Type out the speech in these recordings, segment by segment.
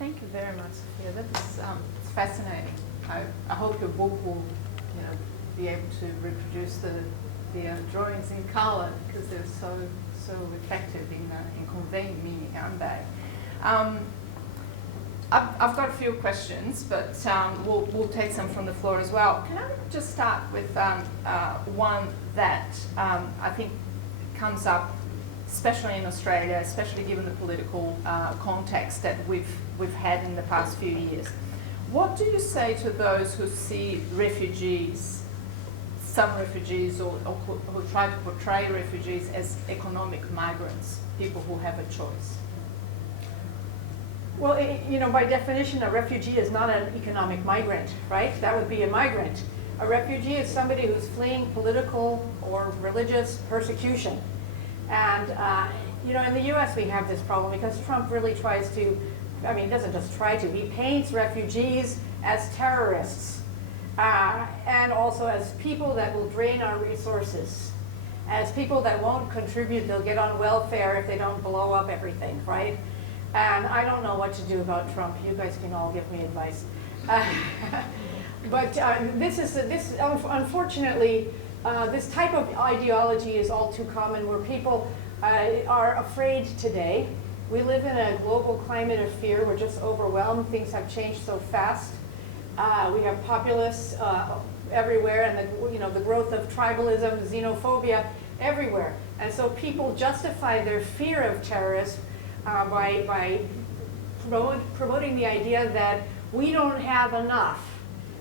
Thank you very much, Sophia. That's it's fascinating. I hope your book will, be able to reproduce the drawings in colour, because they're so effective in conveying meaning, aren't they? I've got a few questions, but we'll take some from the floor as well. Can I just start with one that I think comes up, especially in Australia, especially given the political context that we've had in the past few years. What do you say to those who see refugees, some refugees, or who try to portray refugees as economic migrants, people who have a choice? Well, by definition, a refugee is not an economic migrant, right? That would be a migrant. A refugee is somebody who's fleeing political or religious persecution. And, in the US we have this problem because Trump really tries to, he doesn't just try to, he paints refugees as terrorists and also as people that will drain our resources, as people that won't contribute, they'll get on welfare if they don't blow up everything, right? And I don't know what to do about Trump. You guys can all give me advice. But unfortunately, this type of ideology is all too common where people are afraid today. We live in a global climate of fear. We're just overwhelmed. Things have changed so fast. We have populists everywhere, and the growth of tribalism, xenophobia everywhere. And so people justify their fear of terrorists by promoting the idea that we don't have enough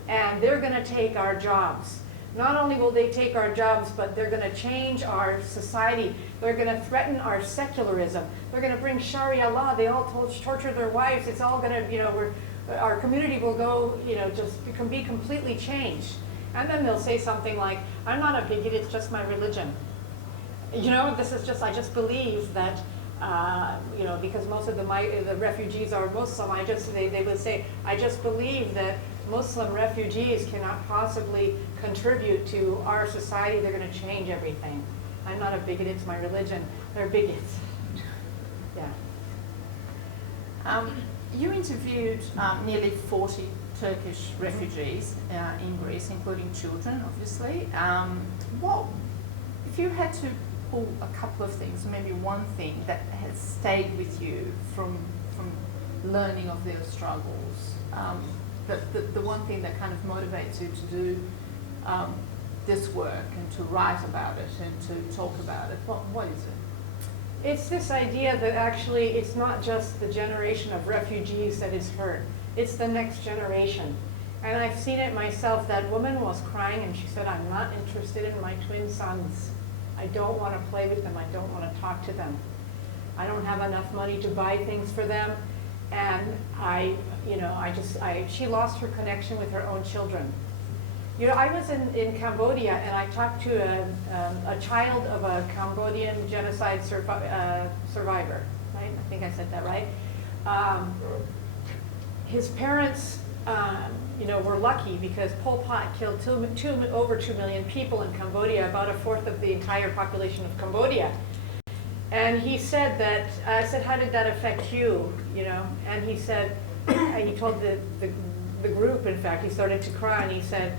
and they're going to take our jobs. Not only will they take our jobs, but they're going to change our society. They're going to threaten our secularism. They're going to bring Sharia law. They all torture their wives. It's all going to, our community will go, just be completely changed. And then they'll say something like, I'm not a bigot, it's just my religion. This is just, I just believe that, because most of the refugees are Muslim, they would say, I just believe that Muslim refugees cannot possibly contribute to our society. They're going to change everything. I'm not a bigot, it's my religion. They're bigots. Yeah. You interviewed nearly 40 Turkish refugees in Greece, including children, obviously. If you had to pull a couple of things, maybe one thing that has stayed with you from learning of their struggles, the one thing that kind of motivates you to do this work and to write about it and to talk about it, what is it? It's this idea that actually it's not just the generation of refugees that is hurt, it's the next generation. And I've seen it myself. That woman was crying and she said, I'm not interested in my twin sons. I don't want to play with them. I don't want to talk to them. I don't have enough money to buy things for them. And she lost her connection with her own children. I was in Cambodia and I talked to a child of a Cambodian genocide survivor. Right? I think I said that right. His parents, were lucky because Pol Pot killed over 2 million people in Cambodia, about a fourth of the entire population of Cambodia. And he said that, I said, how did that affect you? And he said, and he told the group, in fact, he started to cry and he said,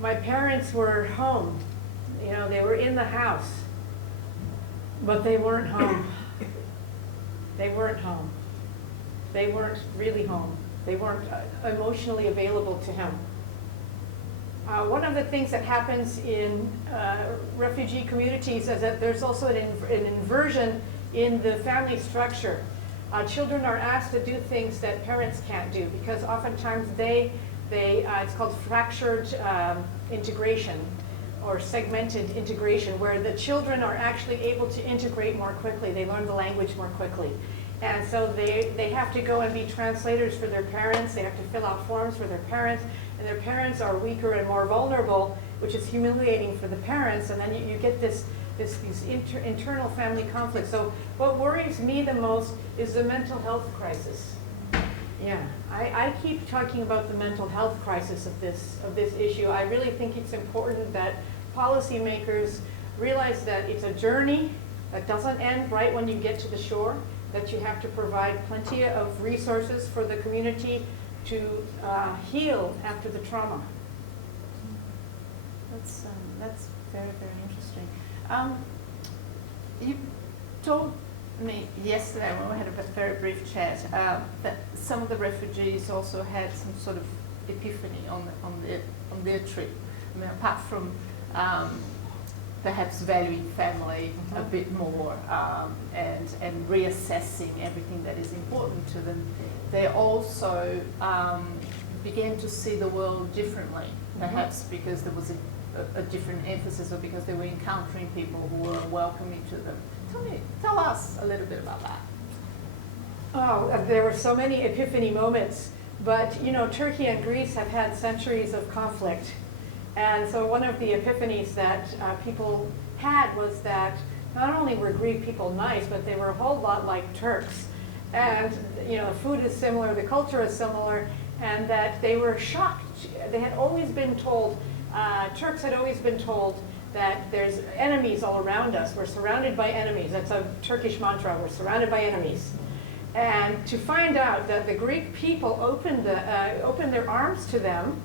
my parents were home. They were in the house, but they weren't home. They weren't home. They weren't really home. They weren't emotionally available to him. One of the things that happens in refugee communities is that there's also an inversion in the family structure. Children are asked to do things that parents can't do because oftentimes it's called fractured integration or segmented integration, where the children are actually able to integrate more quickly. They learn the language more quickly. And so they have to go and be translators for their parents. They have to fill out forms for their parents. And their parents are weaker and more vulnerable, which is humiliating for the parents. And then you get these internal family conflicts. So what worries me the most is the mental health crisis. Yeah, I keep talking about the mental health crisis of this issue. I really think it's important that policymakers realize that it's a journey that doesn't end right when you get to the shore. that you have to provide plenty of resources for the community to heal after the trauma. That's very, very interesting. You told me yesterday when we had a very brief chat that some of the refugees also had some sort of epiphany on their trip. I mean, apart from perhaps valuing family a bit more and reassessing everything that is important to them, they also began to see the world differently, perhaps because there was a different emphasis or because they were encountering people who were welcoming to them. Tell us a little bit about that. Oh, there were so many epiphany moments, but you know, Turkey and Greece have had centuries of conflict. And so one of the epiphanies that people had was that not only were Greek people nice, but they were a whole lot like Turks. And you know, the food is similar, the culture is similar, and that they were shocked. They had always been told, Turks had always been told that there's enemies all around us. We're surrounded by enemies. That's a Turkish mantra, we're surrounded by enemies. And to find out that the Greek people opened their arms to them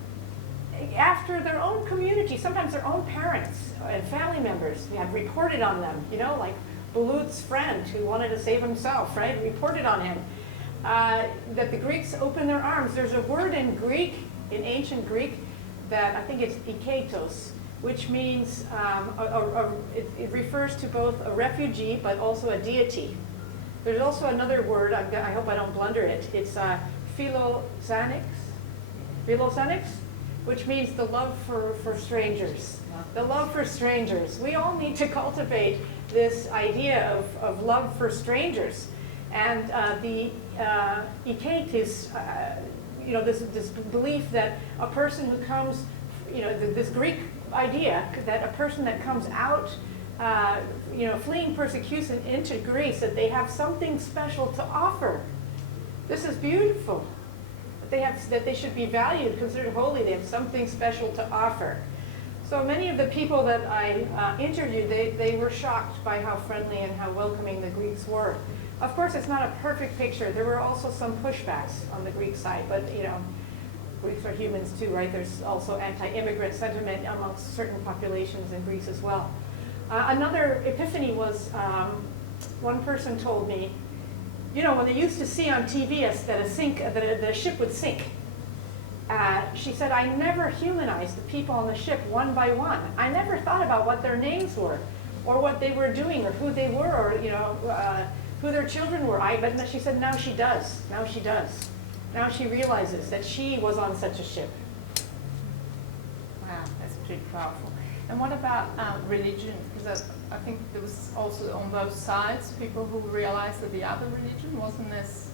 after their own community, sometimes their own parents and family members had reported on them, you know, like Bulut's friend who wanted to save himself, right, reported on him. That the Greeks opened their arms. There's a word in Greek, in ancient Greek, that I think it's iketos, which means, it refers to both a refugee but also a deity. There's also another word, I hope I don't blunder it, it's philosanics, which means the love for strangers. The love for strangers. We all need to cultivate this idea of love for strangers. And the iketis, you know, this belief that a person who comes, you know, this Greek idea that a person that comes out, you know, fleeing persecution into Greece, that they have something special to offer. This is beautiful. That they should be valued, considered holy. They have something special to offer. So many of the people that I interviewed, they were shocked by how friendly and how welcoming the Greeks were. Of course, it's not a perfect picture. There were also some pushbacks on the Greek side, but you know, Greeks are humans too, right? There's also anti-immigrant sentiment amongst certain populations in Greece as well. Another epiphany was, one person told me, you know, when they used to see on TV that a ship would sink, she said, I never humanized the people on the ship one by one. I never thought about what their names were, or what they were doing, or who they were, or you know, who their children were. But she said, now she does. Now she does. Now she realizes that she was on such a ship. Wow, that's pretty powerful. And what about religion? Because I think there was also on both sides people who realized that the other religion wasn't as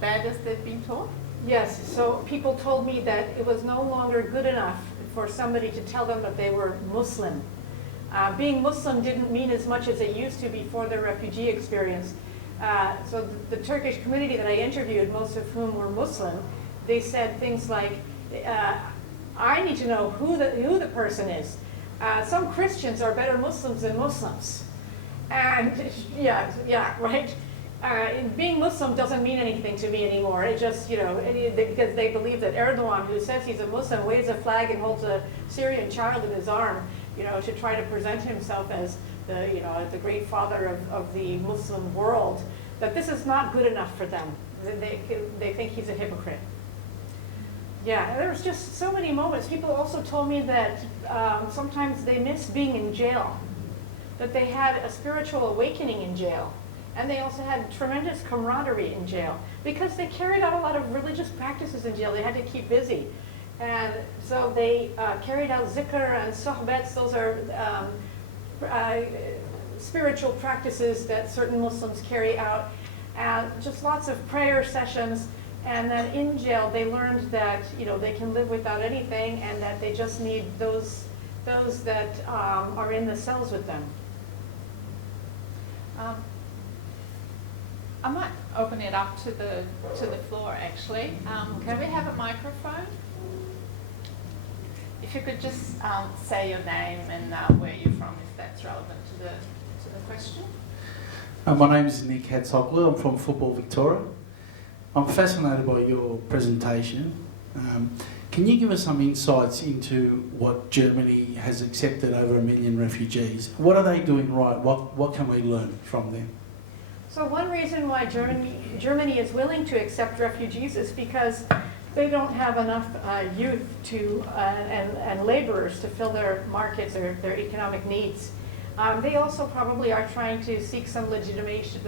bad as they've been taught. Yes, so people told me that it was no longer good enough for somebody to tell them that they were Muslim. Being Muslim didn't mean as much as it used to before their refugee experience. So the Turkish community that I interviewed, most of whom were Muslim, they said things like, I need to know who the person is. Some Christians are better Muslims than Muslims. And yeah, right? Being Muslim doesn't mean anything to me anymore. It just, you know, because they believe that Erdogan, who says he's a Muslim, waves a flag and holds a Syrian child in his arm, you know, to try to present himself as the, you know, the great father of the Muslim world, that this is not good enough for them. They think he's a hypocrite. Yeah, there was just so many moments. People also told me that sometimes they miss being in jail, that they had a spiritual awakening in jail. And they also had tremendous camaraderie in jail because they carried out a lot of religious practices in jail. They had to keep busy. And so they carried out zikr and sohbets. Those are spiritual practices that certain Muslims carry out. And just lots of prayer sessions. And then in jail, they learned that, you know, they can live without anything and that they just need those that are in the cells with them. I might open it up to the floor, actually. Can we have a microphone? If you could just say your name and where you're from, if that's relevant to the question. My name is Nick Hatzoglu. I'm from Football Victoria. I'm fascinated by your presentation. Can you give us some insights into what Germany has accepted over 1 million refugees? What are they doing right? What can we learn from them? So one reason why Germany is willing to accept refugees is because they don't have enough youth to and laborers to fill their markets or their economic needs. They also probably are trying to seek some legitimation.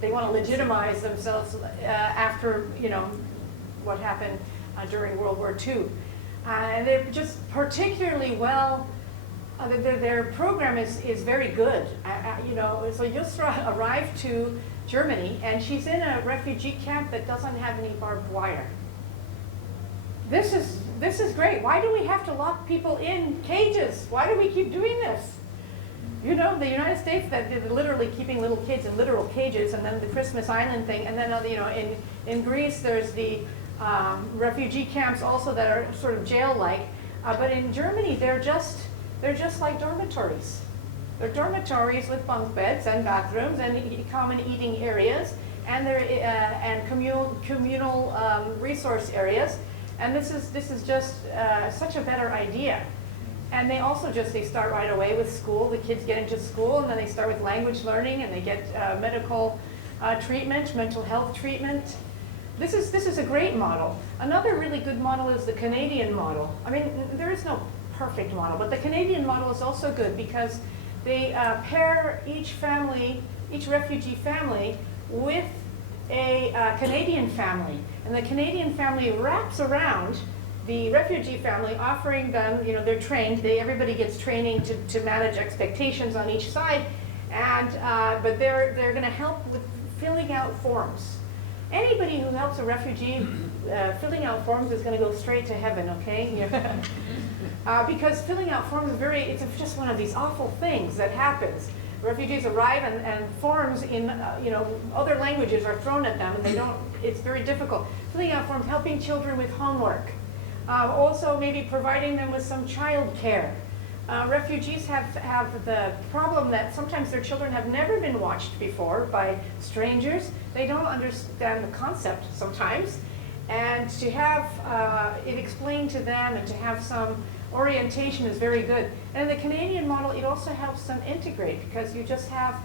They want to legitimize themselves after, you know, what happened during World War II. And they're just particularly well, their program is very good. You know, so Yusra arrived to Germany and she's in a refugee camp that doesn't have any barbed wire. This is great. Why do we have to lock people in cages? Why do we keep doing this? You know, the United States, that they're literally keeping little kids in literal cages, and then the Christmas Island thing, and then, you know, in Greece there's the refugee camps also that are sort of jail-like, but in Germany they're just like dormitories. They're dormitories with bunk beds and bathrooms and common eating areas, and and communal resource areas, and this is just such a better idea. And they also they start right away with school. The kids get into school, and then they start with language learning, and they get medical treatment, mental health treatment. This is a great model. Another really good model is the Canadian model. I mean, there is no perfect model, but the Canadian model is also good because they pair each refugee family with a Canadian family, and the Canadian family wraps around the refugee family, offering them, you know, they're trained. Everybody gets training to manage expectations on each side, and but they're going to help with filling out forms. Anybody who helps a refugee filling out forms is going to go straight to heaven, okay? Because filling out forms is it's just one of these awful things that happens. Refugees arrive and forms in you know, other languages are thrown at them, and they don't. It's very difficult. Filling out forms, helping children with homework. Also maybe providing them with some child care. Refugees have the problem that sometimes their children have never been watched before by strangers. They don't understand the concept sometimes. And to have it explained to them and to have some orientation is very good. And in the Canadian model, it also helps them integrate because you just have,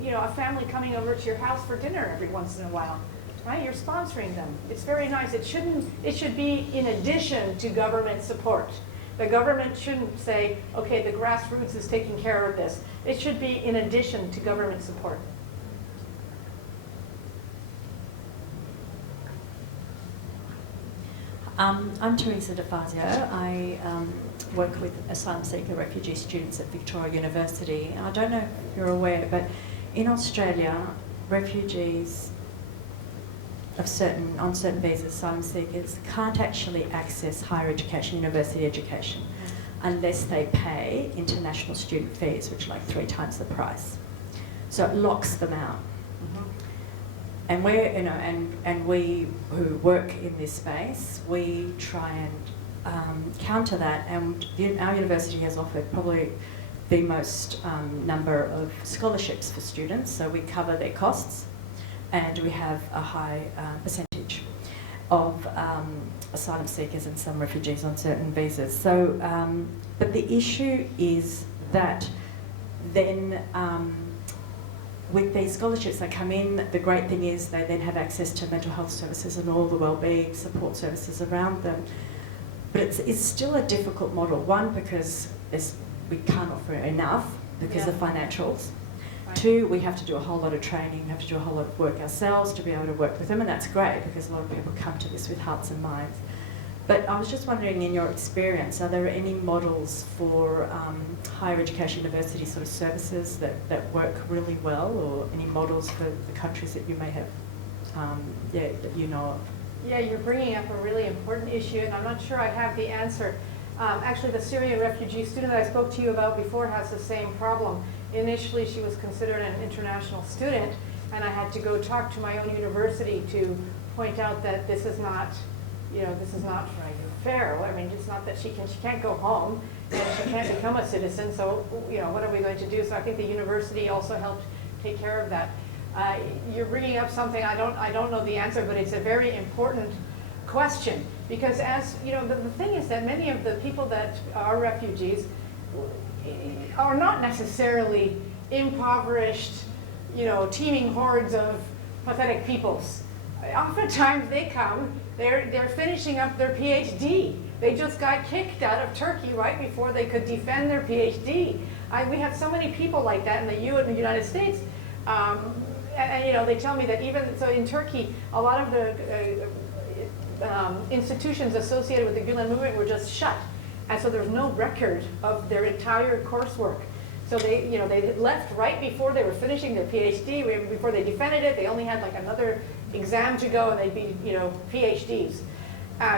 you know, a family coming over to your house for dinner every once in a while. Right? You're sponsoring them. It's very nice. It should be in addition to government support. The government shouldn't say, okay, the grassroots is taking care of this. It should be in addition to government support. I'm Teresa DeFazio. I work with asylum seeker refugee students at Victoria University. And I don't know if you're aware, but in Australia, refugees on certain visas, asylum seekers can't actually access higher education, university education, unless they pay international student fees, which are like 3 times the price. So it locks them out. And we're, you know, and we who work in this space, we try and counter that. And our university has offered probably the most number of scholarships for students, so we cover their costs. And we have a high percentage of asylum seekers and some refugees on certain visas. So, but the issue is that then with these scholarships that come in, the great thing is they then have access to mental health services and all the wellbeing support services around them. But it's still a difficult model. One, because we can't offer enough because of financials. Right. 2, we have to do a whole lot of training, we have to do a whole lot of work ourselves to be able to work with them, and that's great because a lot of people come to this with hearts and minds. But I was just wondering, in your experience, are there any models for higher education university sort of services that work really well, or any models for the countries that you may have, that you know of? Yeah, you're bringing up a really important issue, and I'm not sure I have the answer. Actually, the Syrian refugee student that I spoke to you about before has the same problem. Initially, she was considered an international student, and I had to go talk to my own university to point out that this is not, this is not fair. I mean, it's not that she can't go home and she can't become a citizen. So, what are we going to do? So I think the university also helped take care of that. You're bringing up something I don't know the answer, but it's a very important question, because as you know, the thing is that many of the people that are refugees are not necessarily impoverished, you know, teeming hordes of pathetic peoples. Oftentimes they come, they're finishing up their PhD. They just got kicked out of Turkey right before they could defend their PhD. We have so many people like that in the United States. And you know, they tell me that even so in Turkey, a lot of the institutions associated with the Gulen movement were just shut, and so there's no record of their entire coursework. So they, you know, they left right before they were finishing their PhD. Before they defended it, they only had like another exam to go, and they'd be, you know, PhDs.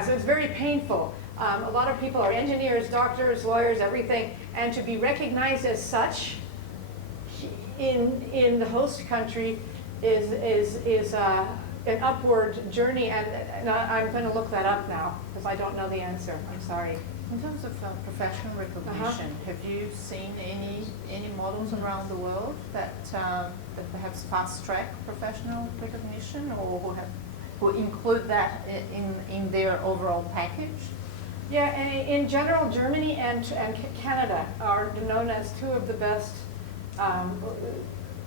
So it's very painful. A lot of people are engineers, doctors, lawyers, everything, and to be recognized as such in the host country is an upward journey, and I'm going to look that up now because I don't know the answer. I'm sorry. In terms of professional recognition, have you seen any models around the world that perhaps fast-track professional recognition, or who include that in their overall package? Yeah, in general, Germany and Canada are known as two of the best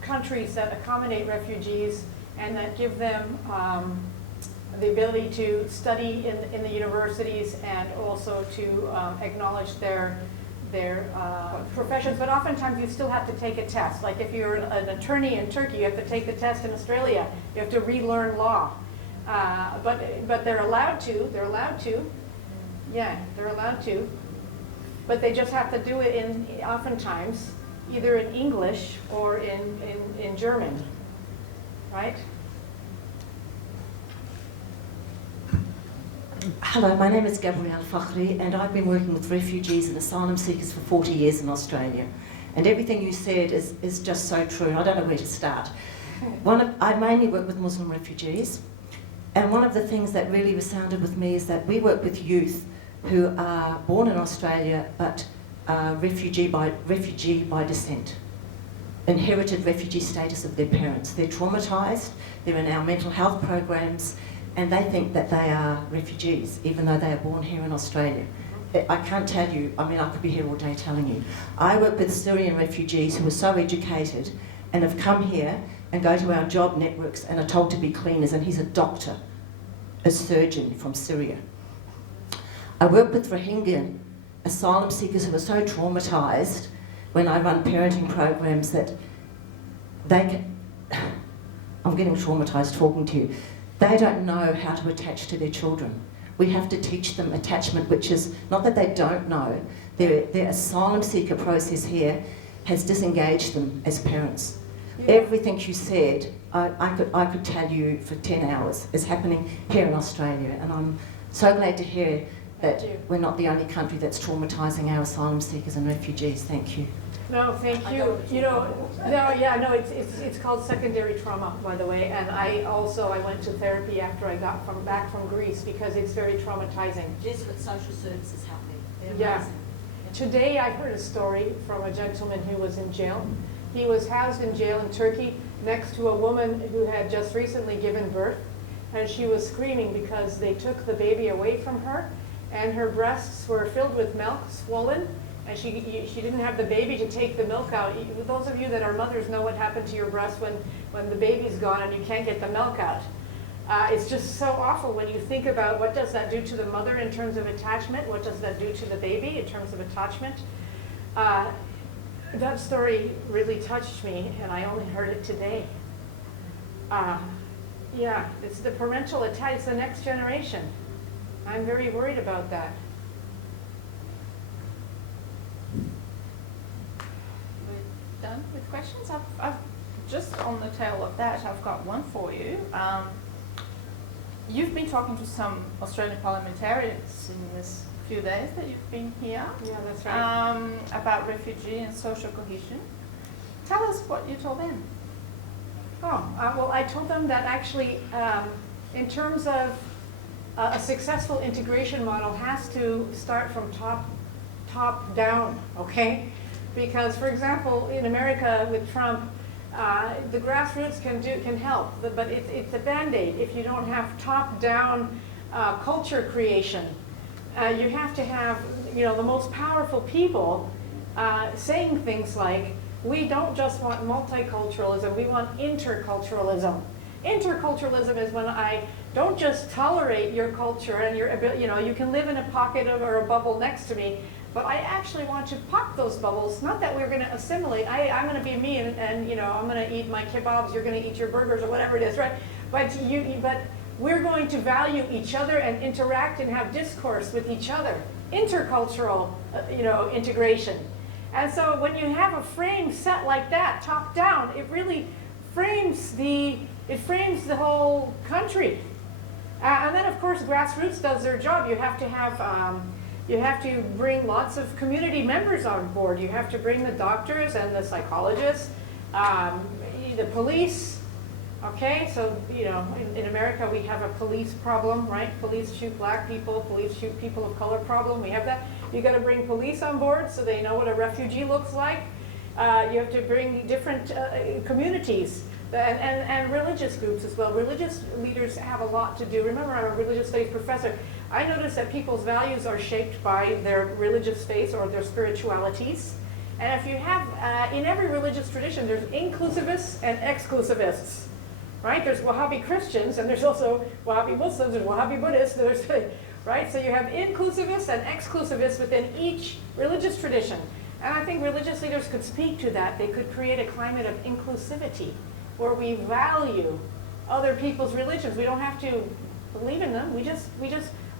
countries that accommodate refugees and that give them the ability to study in the universities and also to acknowledge their professions. But oftentimes you still have to take a test. Like if you're an attorney in Turkey, you have to take the test in Australia. You have to relearn law. But they're allowed to. They're allowed to. Yeah, they're allowed to. But they just have to do it oftentimes either in English or in German, right? Hello, my name is Gabrielle Fakhri, and I've been working with refugees and asylum seekers for 40 years in Australia. And everything you said is just so true. I don't know where to start. I mainly work with Muslim refugees, and one of the things that really resounded with me is that we work with youth who are born in Australia but refugee by descent, inherited refugee status of their parents. They're traumatised, they're in our mental health programs, and they think that they are refugees, even though they are born here in Australia. I can't tell you, I mean, I could be here all day telling you. I work with Syrian refugees who are so educated and have come here and go to our job networks and are told to be cleaners, and he's a doctor, a surgeon from Syria. I work with Rohingya asylum seekers who are so traumatised when I run parenting programs that they can... I'm getting traumatised talking to you. They don't know how to attach to their children. We have to teach them attachment, which is not that they don't know. Their asylum seeker process here has disengaged them as parents. Yeah. Everything you said, I could tell you for 10 hours is happening here in Australia, and I'm so glad to hear that we're not the only country that's traumatising our asylum seekers and refugees. Thank you. No, thank you. You know, it's called secondary trauma, by the way. And I went to therapy after I got back from Greece because it's very traumatizing. Jesuit social services happening. Yeah. Today I heard a story from a gentleman who was in jail. He was housed in jail in Turkey next to a woman who had just recently given birth, and she was screaming because they took the baby away from her, and her breasts were filled with milk, swollen, and she didn't have the baby to take the milk out. Those of you that are mothers know what happened to your breast when the baby's gone and you can't get the milk out. It's just so awful when you think about what does that do to the mother in terms of attachment, what does that do to the baby in terms of attachment. That story really touched me, and I only heard it today. Yeah, it's the parental attachment, it's the next generation. I'm very worried about that. We're done with questions. I've just on the tail of that, I've got one for you. You've been talking to some Australian parliamentarians in this few days that you've been here. Yeah, that's right. About refugee and social cohesion. Tell us what you told them. Well, I told them that actually, in terms of a successful integration model has to start from top down, okay? Because, for example, in America with Trump, The grassroots can help, but it's a band-aid if you don't have top-down culture creation. You have to have, the most powerful people saying things like, we don't just want multiculturalism, we want interculturalism. Interculturalism is when I don't just tolerate your culture and you can live in a pocket or a bubble next to me, but I actually want to pop those bubbles. Not that we're going to assimilate. I'm going to be me and I'm going to eat my kebabs, you're going to eat your burgers or whatever it is, right? But we're going to value each other and interact and have discourse with each other. Intercultural, integration. And so when you have a frame set like that, top down, it really frames the whole country. And then of course grassroots does their job. You have to bring lots of community members on board. You have to bring the doctors and the psychologists, the police. Okay, so in America we have a police problem, right? Police shoot black people, police shoot people of color problem. We have that. You got to bring police on board so they know what a refugee looks like. You have to bring different communities and religious groups as well. Religious leaders have a lot to do. Remember, I'm a religious studies professor. I notice that people's values are shaped by their religious faith or their spiritualities. And if you have, in every religious tradition, there's inclusivists and exclusivists. Right? There's Wahhabi Christians, and there's also Wahhabi Muslims, and Wahhabi Buddhists, right? So you have inclusivists and exclusivists within each religious tradition. And I think religious leaders could speak to that. They could create a climate of inclusivity where we value other people's religions. We don't have to believe in them. We just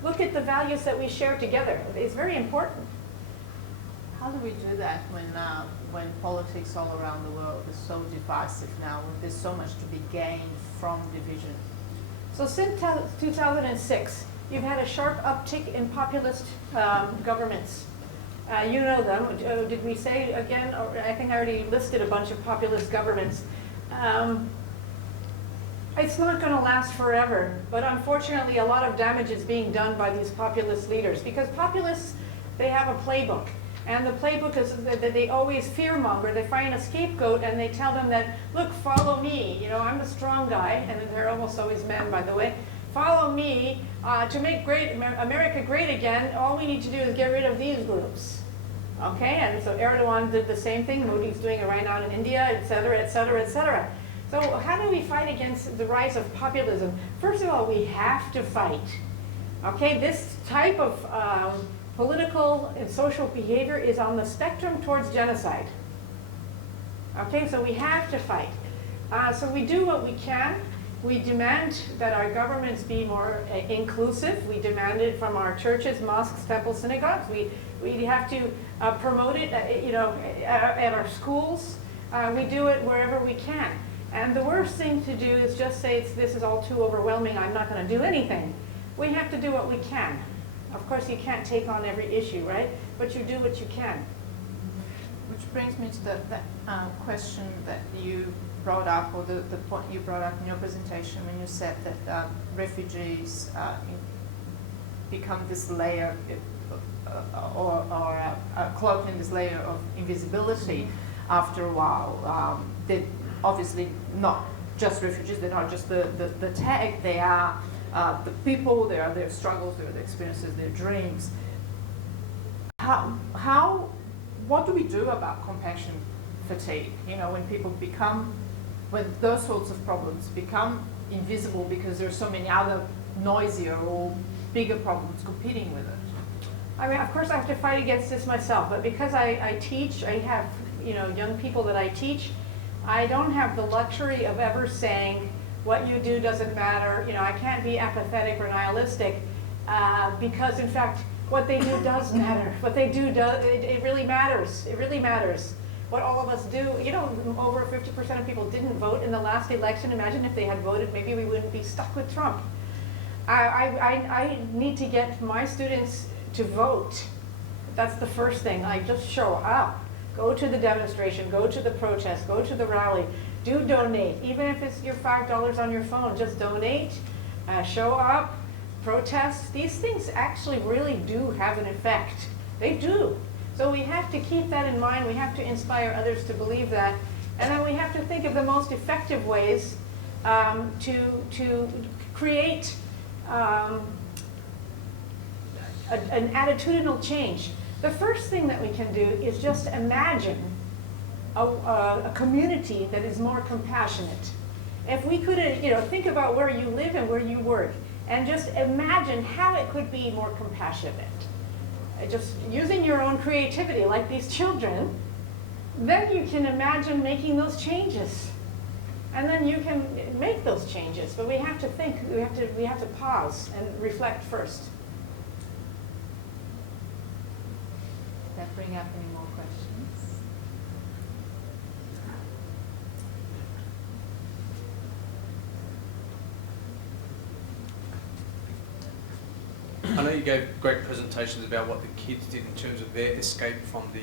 look at the values that we share together. It's very important. How do we do that when politics all around the world is so divisive now, when there's so much to be gained from division? So since 2006, you've had a sharp uptick in populist governments. You know them. Did we say again? Or I think I already listed a bunch of populist governments. It's not going to last forever, but unfortunately a lot of damage is being done by these populist leaders because populists, they have a playbook. And the playbook is that they always fearmonger. They find a scapegoat and they tell them that, look, follow me. I'm the strong guy, and they're almost always men, by the way. Follow me to make America great again. All we need to do is get rid of these groups. Okay, and so Erdogan did the same thing. Modi's doing it right now in India, et cetera, et cetera, et cetera. So how do we fight against the rise of populism? First of all, we have to fight. Okay, this type of political and social behavior is on the spectrum towards genocide. Okay, so we have to fight. So we do what we can. We demand that our governments be more inclusive. We demand it from our churches, mosques, temples, synagogues. We have to promote it, at our schools. We do it wherever we can. And the worst thing to do is just say, this is all too overwhelming, I'm not going to do anything. We have to do what we can. Of course, you can't take on every issue, right? But you do what you can. Which brings me to the question that you brought up, or the point you brought up in your presentation when you said that refugees become this layer, or cloaked in this layer of invisibility after a while. They're obviously not just refugees, they're not just the tag, they are the people, they are their struggles, they are their experiences, their dreams. What do we do about compassion fatigue? When those sorts of problems become invisible because there are so many other noisier or bigger problems competing with it. I mean, of course I have to fight against this myself, but because I teach, I have young people that I teach, I don't have the luxury of ever saying what you do doesn't matter. I can't be apathetic or nihilistic because in fact what they do does matter. What they do does, it really matters. It really matters. What all of us do, over 50% of people didn't vote in the last election. Imagine if they had voted, maybe we wouldn't be stuck with Trump. I need to get my students to vote. That's the first thing. I just show up. Go to the demonstration, go to the protest, go to the rally, do donate. Even if it's your $5 on your phone, just donate, show up, protest. These things actually really do have an effect. They do. So we have to keep that in mind. We have to inspire others to believe that And then we have to think of the most effective ways to create an attitudinal change. The first thing that we can do is just imagine a community that is more compassionate. If we could, think about where you live and where you work, and just imagine how it could be more compassionate. Just using your own creativity, like these children, then you can imagine making those changes. And then you can make those changes. But we have to think, we have to pause and reflect first. Does that bring up any more questions? I know you gave great presentations about what the kids did in terms of their escape from the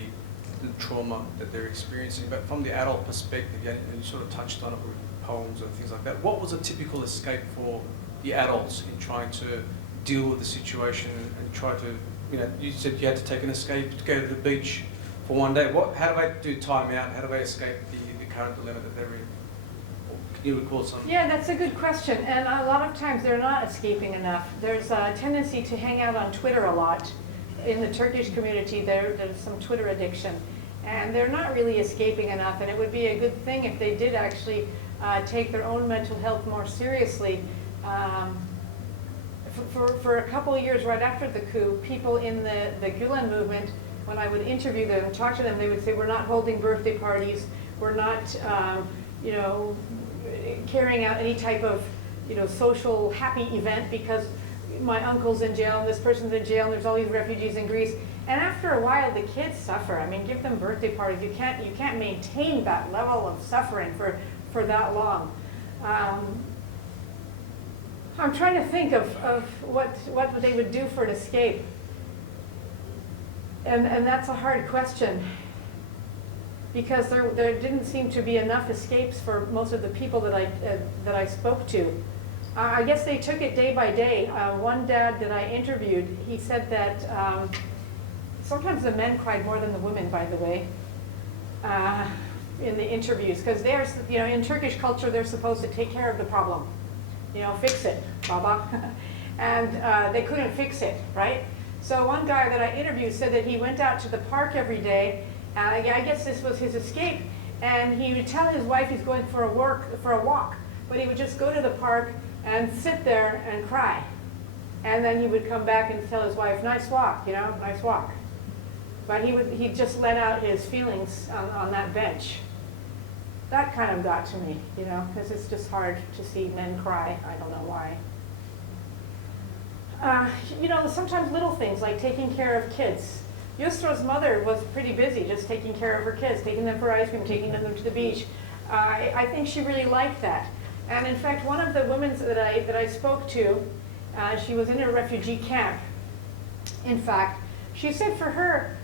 trauma that they're experiencing, but from the adult perspective, you sort of touched on it with poems and things like that. What was a typical escape for the adults in trying to deal with the situation and try to, you said you had to take an escape to go to the beach for one day. How do they do time out? How do they escape the current dilemma that they're in? Can you recall something? Yeah, that's a good question. And a lot of times they're not escaping enough. There's a tendency to hang out on Twitter a lot. In the Turkish community, there's some Twitter addiction. And they're not really escaping enough. And it would be a good thing if they did actually take their own mental health more seriously. For a couple of years right after the coup, people in the Gulen movement, when I would interview them and talk to them, they would say, we're not holding birthday parties, we're not carrying out any type of social happy event because my uncle's in jail and this person's in jail and there's all these refugees in Greece. And after a while, the kids suffer. I mean, give them birthday parties. You can't maintain that level of suffering for that long. I'm trying to think of what they would do for an escape. And that's a hard question because there didn't seem to be enough escapes for most of the people that I spoke to. I guess they took it day by day. One dad that I interviewed, he said that sometimes the men cried more than the women, by the way, in the interviews, because they're, in Turkish culture, they're supposed to take care of the problem, fix it, baba, and they couldn't fix it, right? So one guy that I interviewed said that he went out to the park every day. I guess this was his escape, and he would tell his wife he's going for a walk, but he would just go to the park and sit there and cry. And then he would come back and tell his wife, nice walk, nice walk. But he'd just let out his feelings on that bench. That kind of got to me, because it's just hard to see men cry. I don't know why. Sometimes little things like taking care of kids. Yusra's mother was pretty busy just taking care of her kids, taking them for ice cream, taking them to the beach. I think she really liked that. And in fact, one of the women that I spoke to, she was in a refugee camp. In fact, she said for her,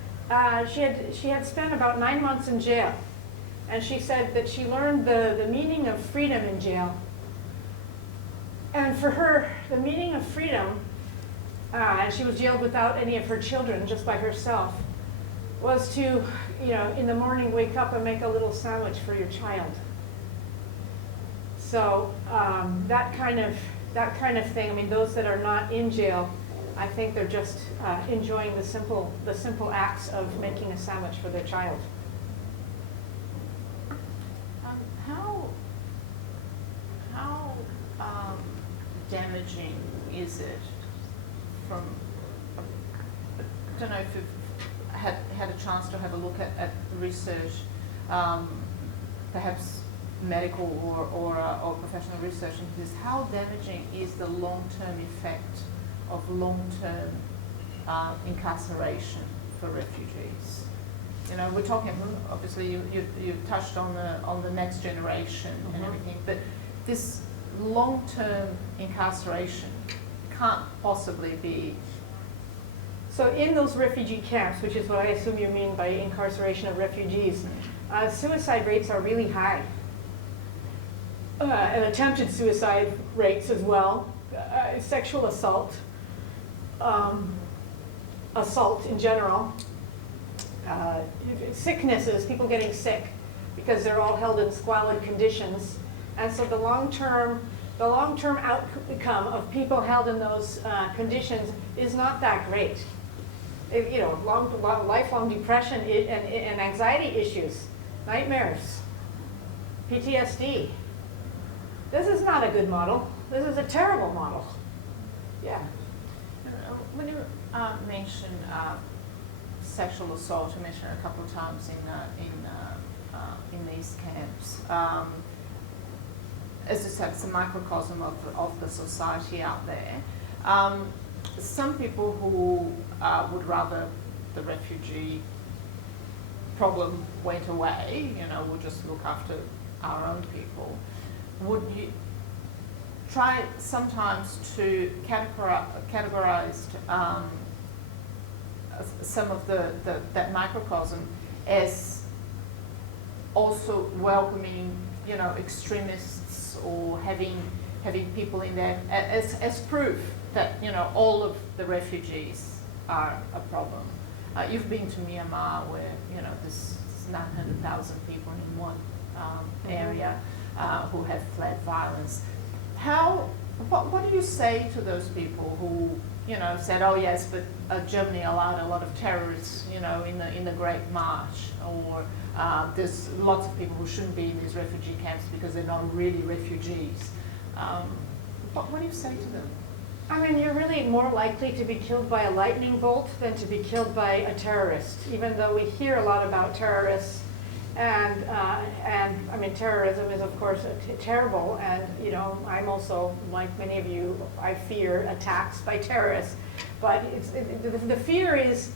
she had spent about 9 months in jail. And she said that she learned the meaning of freedom in jail. And for her, the meaning of freedom, and she was jailed without any of her children, just by herself, was to, in the morning wake up and make a little sandwich for your child. So that kind of thing. I mean, those that are not in jail, I think they're just enjoying the simple acts of making a sandwich for their child. How damaging is it from? I don't know if you've had a chance to have a look at the research, perhaps medical or professional research into this. How damaging is the long-term effect of long-term incarceration for refugees? We're talking, obviously you touched on the next generation and everything, but this long-term incarceration can't possibly be. So in those refugee camps, which is what I assume you mean by incarceration of refugees, suicide rates are really high. And attempted suicide rates as well, sexual assault, assault in general, sicknesses, people getting sick. because they're all held in squalid conditions. And so the long-term outcome of people held in those conditions is not that great. You know, lifelong depression and anxiety issues, nightmares, PTSD. This is not a good model. This is a terrible model. Yeah. When you mention sexual assault, you mentioned a couple of times in these camps. As you said, it's a microcosm of the society out there. Some people who would rather the refugee problem went away, you know, would just look after our own people. Would you try sometimes to categorize some of that microcosm as also welcoming, you know, extremists or having people in there as proof that, you know, all of the refugees are a problem. You've been to Myanmar where, you know, there's 900,000 people in one area who have fled violence. What do you say to those people who, you know, said, oh yes, but Germany allowed a lot of terrorists, you know, in the Great March, or there's lots of people who shouldn't be in these refugee camps because they're not really refugees. What do you say to them? I mean, you're really more likely to be killed by a lightning bolt than to be killed by a terrorist, even though we hear a lot about terrorists. And I mean, terrorism is, of course, terrible. And, you know, I'm also, like many of you, I fear attacks by terrorists. But the fear is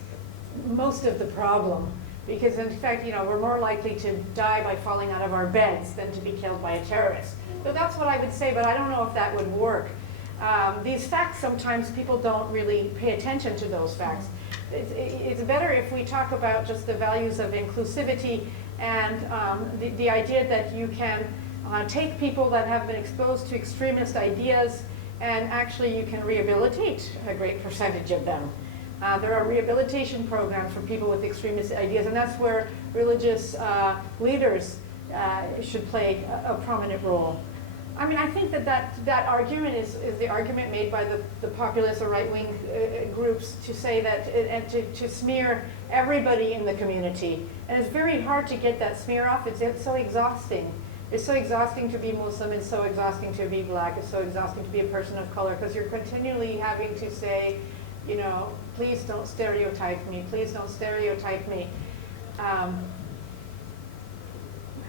most of the problem. Because, in fact, you know, we're more likely to die by falling out of our beds than to be killed by a terrorist. So that's what I would say, but I don't know if that would work. These facts, sometimes people don't really pay attention to those facts. It's better if we talk about just the values of inclusivity and the idea that you can take people that have been exposed to extremist ideas and actually you can rehabilitate a great percentage of them. There are rehabilitation programs for people with extremist ideas, and that's where religious leaders should play a prominent role. I mean, I think that argument is the argument made by the populist or right-wing groups to say that, and to smear everybody in the community. And it's very hard to get that smear off. It's so exhausting. It's so exhausting to be Muslim. It's so exhausting to be black. It's so exhausting to be a person of color, because you're continually having to say, you know, please don't stereotype me. Please don't stereotype me.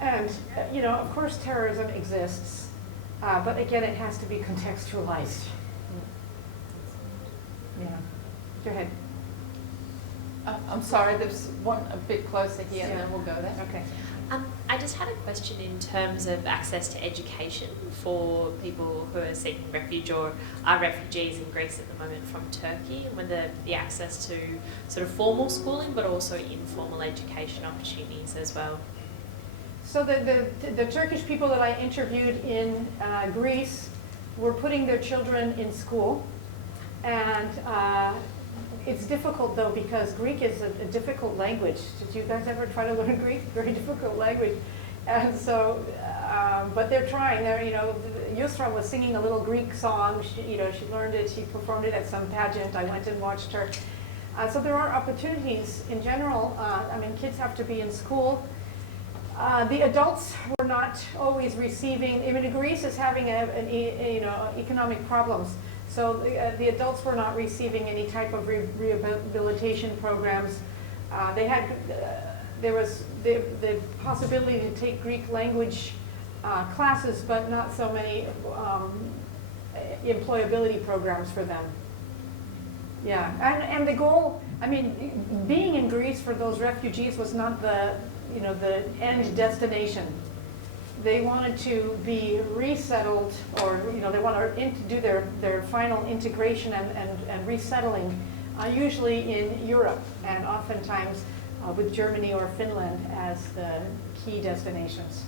And, you know, of course terrorism exists. But again, it has to be contextualized. Yeah. Go ahead. I'm sorry, there's one a bit closer here, and then we'll go there. Okay. I just had a question in terms of access to education for people who are seeking refuge or are refugees in Greece at the moment from Turkey, and whether the access to sort of formal schooling but also informal education opportunities as well. So the Turkish people that I interviewed in Greece were putting their children in school, and it's difficult though, because Greek is a difficult language. Did you guys ever try to learn Greek? Very difficult language. And so, but they're trying. You know, Yusra was singing a little Greek song. She learned it. She performed it at some pageant. I went and watched her. So there are opportunities in general. I mean, kids have to be in school. The adults were not always receiving. I mean, Greece is having economic problems. So the adults were not receiving any type of rehabilitation programs. There was the possibility to take Greek language classes, but not so many employability programs for them. Yeah, and the goal, I mean, being in Greece for those refugees was not the end destination. They wanted to be resettled, or they want to do their final integration and resettling, usually in Europe, and oftentimes with Germany or Finland as the key destinations.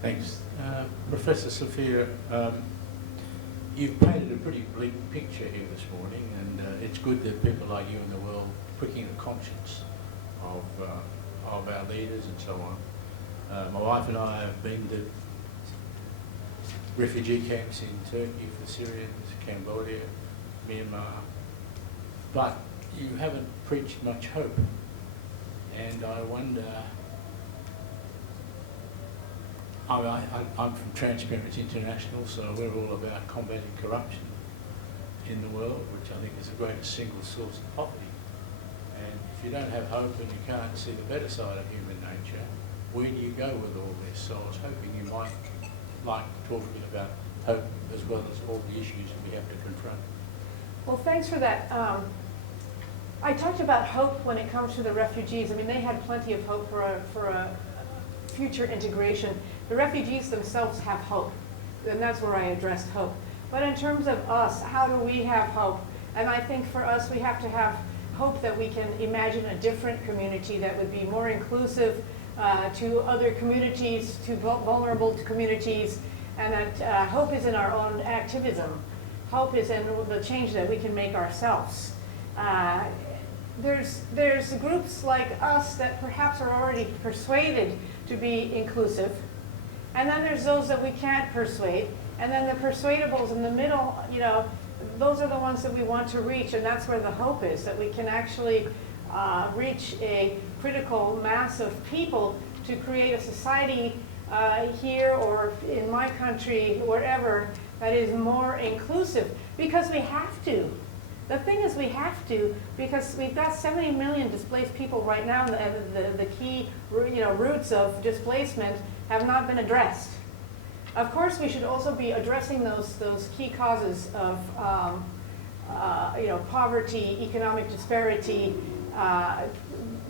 Thanks. Professor Sophia, you've painted a pretty bleak picture here this morning, and it's good that people like you in the world pricking a conscience of our leaders and so on. My wife and I have been to refugee camps in Turkey for Syrians, Cambodia, Myanmar, but you haven't preached much hope. And I wonder, I'm from Transparency International, so we're all about combating corruption in the world, which I think is the greatest single source of poverty. And if you don't have hope and you can't see the better side of human nature, where do you go with all this? So I was hoping you might like to talk a bit about hope as well as all the issues that we have to confront. Well, thanks for that. I talked about hope when it comes to the refugees. I mean, they had plenty of hope for a future integration. The refugees themselves have hope, and that's where I addressed hope. But in terms of us, how do we have hope? And I think for us, we have to have hope that we can imagine a different community that would be more inclusive to other communities, to vulnerable communities, and that hope is in our own activism. Hope is in the change that we can make ourselves. There's groups like us that perhaps are already persuaded to be inclusive, and then there's those that we can't persuade, and then the persuadables in the middle, you know, those are the ones that we want to reach, and that's where the hope is, that we can actually reach a critical mass of people to create a society here or in my country, wherever, that is more inclusive, because we have to. The thing is, we have to, because we've got 70 million displaced people right now, and the key, you know, roots of displacement have not been addressed. Of course, we should also be addressing those key causes of you know, poverty, economic disparity,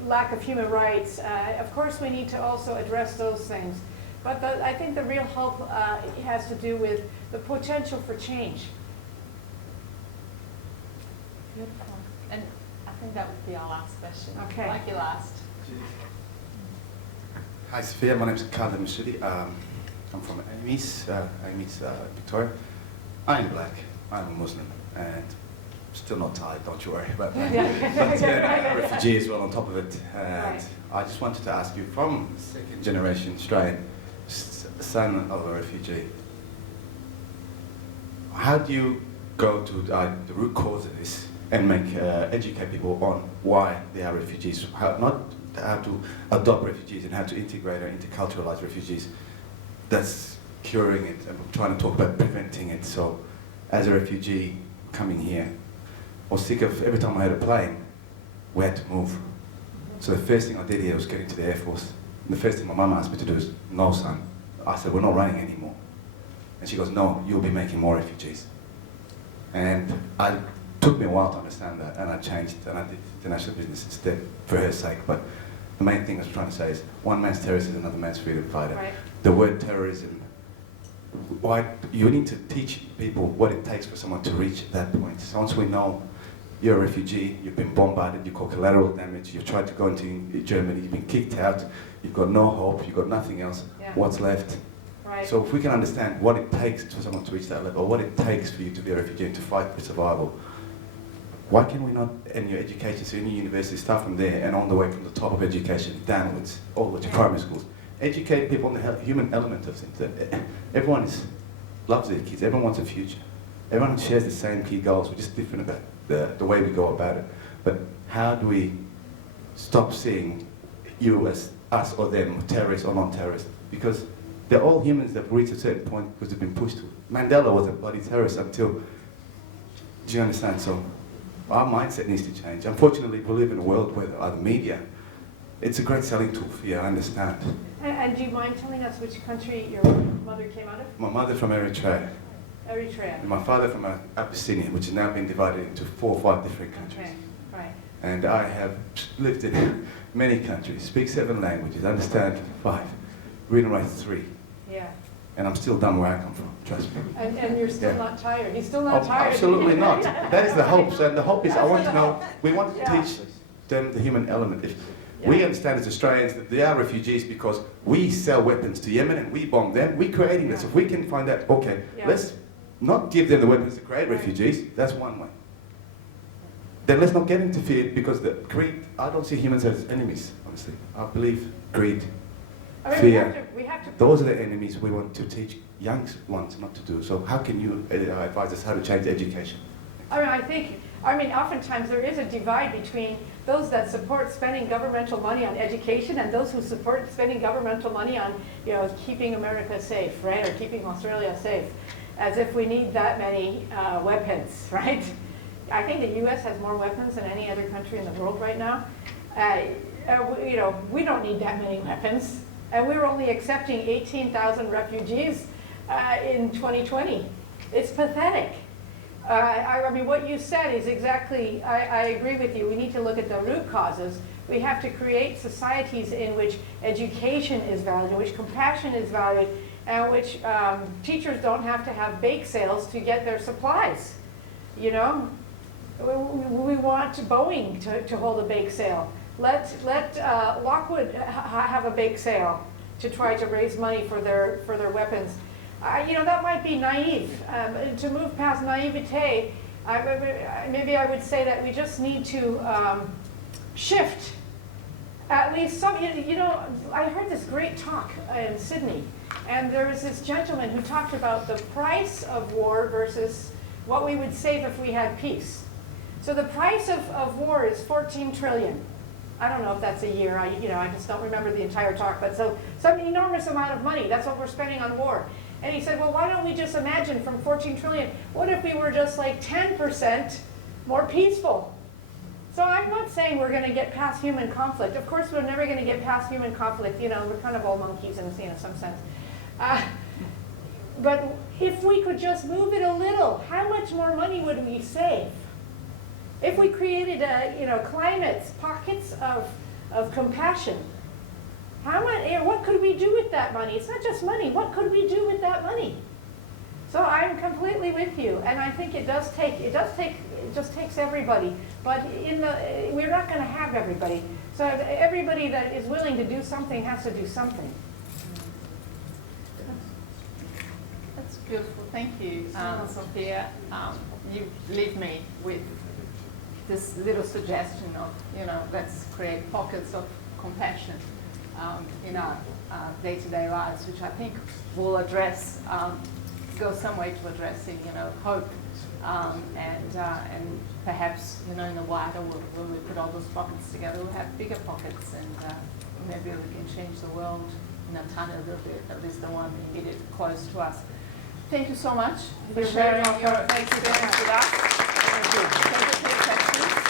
lack of human rights. Of course, we need to also address those things. But I think the real hope has to do with the potential for change. Beautiful. And I think that would be our last question. Okay. Like your last. Hi, Sophia. My name is Khaled Mashidi. I'm from Amis, Victoria. I'm black. I'm a Muslim, and still not tired. Don't you worry about that. But I'm a refugee as well on top of it. And Right. I just wanted to ask you, from second generation Australian, son of a refugee, how do you go to the root cause of this and educate people on why they are refugees? Not how to adopt refugees and how to integrate or interculturalize refugees. That's curing it. I'm trying to talk about preventing it. So, as a refugee coming here, I was sick of every time I had a plane, we had to move. So the first thing I did here was get into the Air Force. And the first thing my mum asked me to do is, no son. I said, we're not running anymore. And she goes, no, you'll be making more refugees. And it took me a while to understand that, and I changed, and I did international business instead for her sake. But the main thing I was trying to say is, one man's terrorist is another man's freedom fighter. Right. The word terrorism, you need to teach people what it takes for someone to reach that point. So once we know you're a refugee, you've been bombarded, you call collateral damage, you've tried to go into Germany, you've been kicked out, you've got no hope, you've got nothing else, Yeah. what's left? Right. So if we can understand what it takes for someone to reach that level, or what it takes for you to be a refugee and to fight for survival, why can we not, in your education, so in your university, start from there and on the way from the top of education downwards, all the way to primary schools, educate people on the human element of things. Everyone loves their kids, everyone wants a future. Everyone shares the same key goals, we're just different about the way we go about it. But how do we stop seeing you as us or them, terrorists or non-terrorists? Because they're all humans that reach a certain point because they've been pushed to. Mandela was a bloody terrorist until, do you understand? So our mindset needs to change. Unfortunately, we live in a world where the media, it's a great selling tool for you, I understand. And do you mind telling us which country your mother came out of? My mother from Eritrea, Eritrea. and my father from Abyssinia, which has now been divided into 4 or 5 different countries. Okay, right. And I have lived in many countries, speak 7 languages, understand 5, read and write 3. Yeah. And I'm still done where I come from, trust me. And you're still Yeah. not tired. He's still not Oh, tired. absolutely not. That is the hope. So, and the hope is I want to know, we want to Yeah. teach them the human element. If we understand as Australians that they are refugees because we sell weapons to Yemen and we bomb them, we're creating this. If we can find out, okay, Yeah. let's not give them the weapons to create refugees, that's one way. Then let's not get interfered because the greed, I don't see humans as enemies. honestly. I believe greed, I mean, fear, we have to those are the enemies we want to teach young ones not to do. So how can you advise us how to change education? I mean, oftentimes there is a divide between those that support spending governmental money on education and those who support spending governmental money on, you know, keeping America safe, right, or keeping Australia safe, as if we need that many weapons, right? I think the U.S. has more weapons than any other country in the world right now. You know, we don't need that many weapons, and we're only accepting 18,000 refugees in 2020. It's pathetic. I mean, what you said is exactly, I agree with you. We need to look at the root causes. We have to create societies in which education is valued, in which compassion is valued, and which teachers don't have to have bake sales to get their supplies. You know, we want Boeing to hold a bake sale. Let Lockwood have a bake sale to try to raise money for their weapons. You know, that might be naive. To move past naivete, maybe I would say that we just need to shift at least some, you know, I heard this great talk in Sydney, and there was this gentleman who talked about the price of war versus what we would save if we had peace. So the price of war is 14 trillion. I don't know if that's a year, I just don't remember the entire talk, but so some enormous amount of money, that's what we're spending on war. And he said, well, why don't we just imagine from 14 trillion, what if we were just like 10% more peaceful? So I'm not saying we're going to get past human conflict. Of course, we're never going to get past human conflict. You know, we're kind of all monkeys in some sense. But if we could just move it a little, how much more money would we save? If we created, climates, pockets of compassion, how much? What could we do with that money? It's not just money. What could we do with that money? So I'm completely with you, and I think it just takes everybody. But we're not going to have everybody. So everybody that is willing to do something has to do something. That's beautiful. Thank you, Sophia. You leave me with this little suggestion of, let's create pockets of compassion in our day-to-day lives, which I think will go some way to addressing, hope, and perhaps, in the wider world, when we put all those pockets together, we'll have bigger pockets, and maybe we can change the world in a tiny little bit, at least the one immediately close to us. Thank you so much for sharing your experience with us. Thank you for your questions.